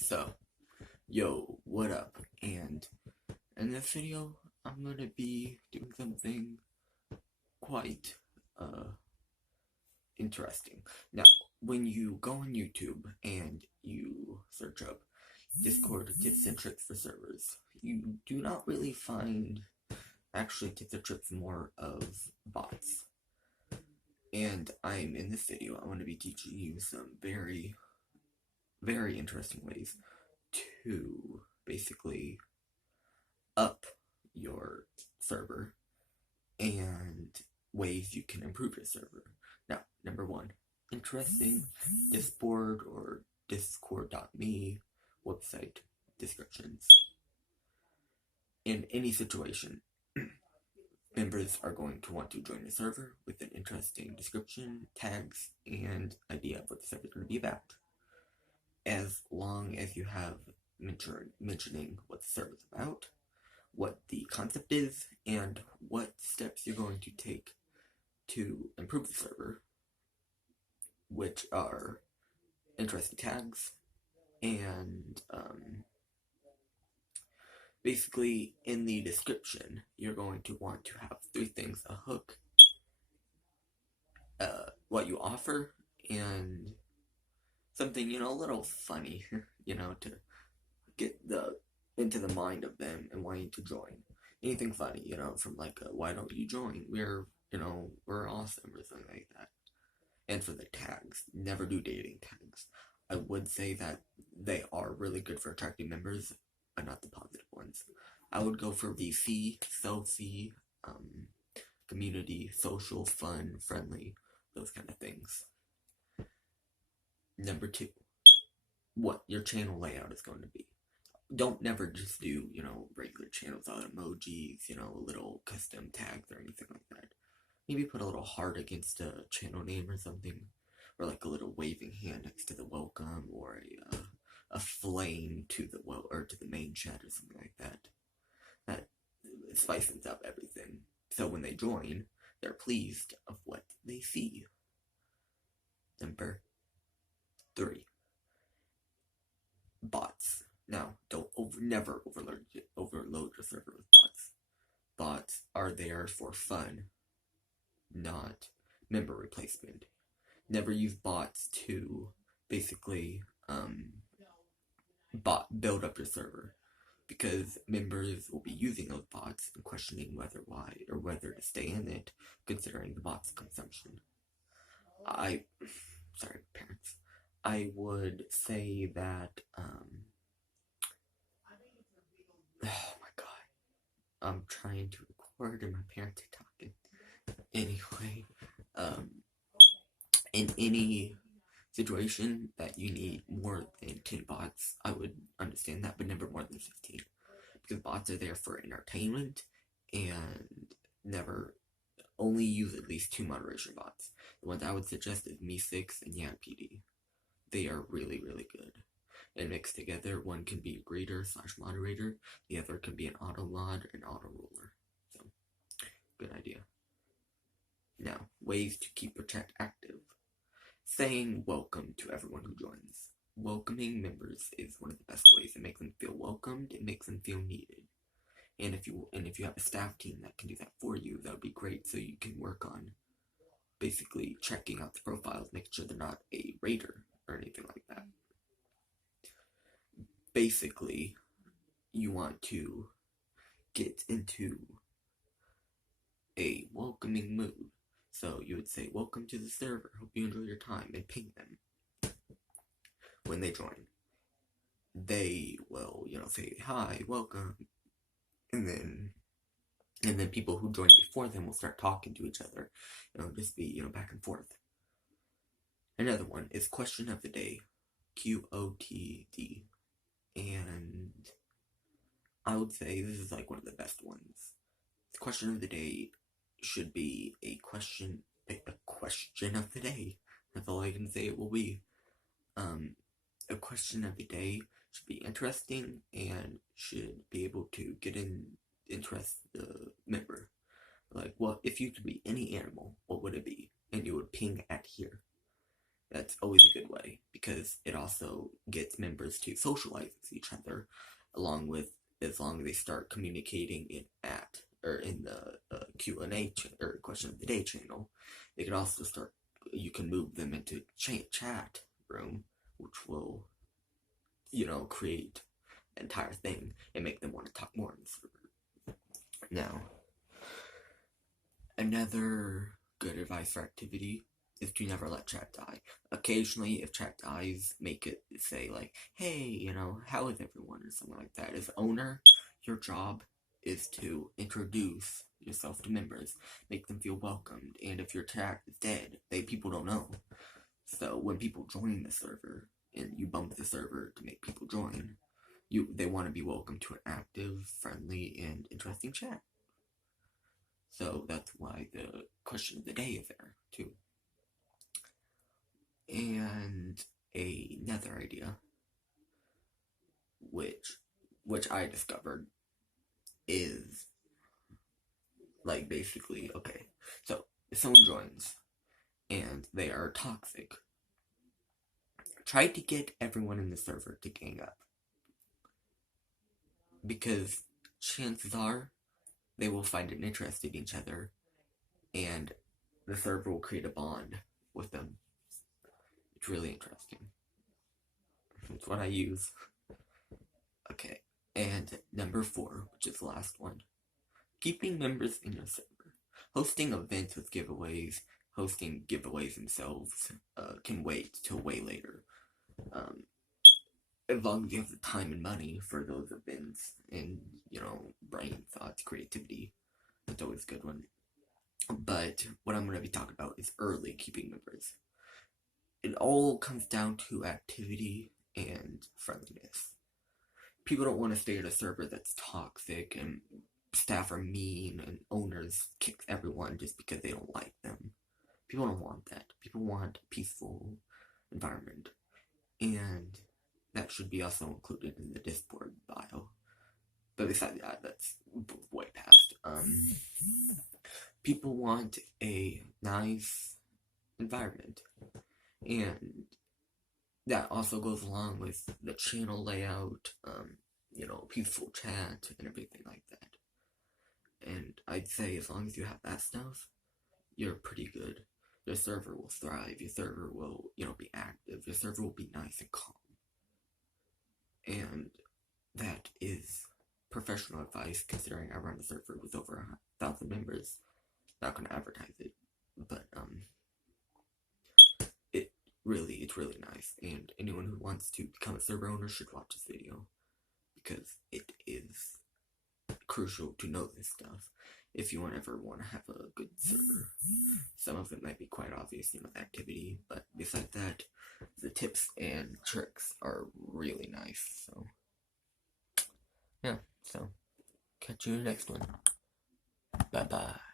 So, yo, what up? And in this video, I'm gonna be doing something quite, uh, interesting. Now, when you go on YouTube and you search up Discord tips and tricks for servers, you do not really find actually tips and tricks, more of bots. And in this video, I'm gonna be teaching you some very, very interesting ways to basically up your server and ways you can improve your server. Now, number one, interesting Discord or discord.me website descriptions. In any situation, members are going to want to join the server with an interesting description, tags, and idea of what the server is going to be about. As long as you have mentioning what the server is about, what the concept is, and what steps you're going to take to improve the server, which are interesting tags, and basically in the description, you're going to want to have three things: a hook, what you offer, and something, a little funny, to get into the mind of them and wanting to join. Anything funny, from like, why don't you join? We're awesome, or something like that. And for the tags, never do dating tags. I would say that they are really good for attracting members, but not the positive ones. I would go for VC, selfie, community, social, fun, friendly, those kind of things. Number two, what your channel layout is going to be. Don't never just do, regular channels without emojis, little custom tags or anything like that. Maybe put a little heart against a channel name or something, or like a little waving hand next to the welcome, or a flame to the main chat or something like that. That spices up everything. So when they join, they're pleased of what they see. Number three, bots. Now, never overload your server with bots. Bots are there for fun, not member replacement. Never use bots to basically build up your server, because members will be using those bots and questioning whether to stay in it, considering the bot's consumption. Sorry, parents. I would say that, oh my god, I'm trying to record and my parents are talking. Anyway, in any situation that you need more than 10 bots, I would understand that, but never more than 15. Because bots are there for entertainment, and never only use at least 2 moderation bots. The ones I would suggest is Me6 and YanPD. They are really, really good. And mixed together, one can be a greeter/moderator, the other can be an auto mod and auto roller. So, good idea. Now, ways to keep your chat active. Saying welcome to everyone who joins. Welcoming members is one of the best ways to make them feel welcomed. It makes them feel needed. And if you have a staff team that can do that for you, that would be great. So you can work on basically checking out the profiles, making sure they're not a raider or anything like that. Basically, you want to get into a welcoming mood. So you would say, welcome to the server, hope you enjoy your time, and ping them. When they join, they will, say, hi, welcome, and then people who joined before them will start talking to each other. It'll just be, back and forth. Another one is question of the day, QOTD, and I would say this is like one of the best ones. The question of the day should be a question of the day. That's all I can say it will be. A question of the day should be interesting and should be able to interest the member. Like, well, if you could be any animal, what would it be? And you would ping at here. That's always a good way, because it also gets members to socialize with each other, along with, as long as they start communicating in the Q&A or question of the day channel. They can also start, you can move them into chat room, which will, create an entire thing and make them want to talk more on the server. Now, another good advice for activity is to never let chat die. Occasionally, if chat dies, make it say like, hey, how is everyone, or something like that. As owner, your job is to introduce yourself to members, make them feel welcomed, and if your chat is dead, people don't know. So when people join the server, and you bump the server to make people join, they want to be welcomed to an active, friendly, and interesting chat. So that's why the question of the day is there, too. And another idea, which I discovered, is like basically, okay, so if someone joins and they are toxic, try to get everyone in the server to gang up, because chances are they will find it interesting in each other, and the server will create a bond with them. It's really interesting. It's what I use. Okay, and number 4, which is the last one, keeping members in your server. Hosting events with giveaways, hosting giveaways themselves, can wait till way later. As long as you have the time and money for those events, and, brain thoughts, creativity, that's always a good one. But what I'm going to be talking about is early keeping members. It all comes down to activity and friendliness. People don't want to stay at a server that's toxic and staff are mean and owners kick everyone just because they don't like them. People don't want that. People want a peaceful environment. And that should be also included in the Discord bio. But besides that, that's way past. People want a nice environment. And that also goes along with the channel layout, peaceful chat, and everything like that. And I'd say as long as you have that stuff, you're pretty good. Your server will thrive. Your server will, be active. Your server will be nice and calm. And that is professional advice, considering I run a server with over 1,000 members. Not gonna advertise it, but it's really nice. And anyone who wants to become a server owner should watch this video, because it is crucial to know this stuff if you ever want to have a good server. Some of it might be quite obvious, the activity, but besides that, the tips and tricks are really nice. So yeah, so catch you in the next one. Bye bye.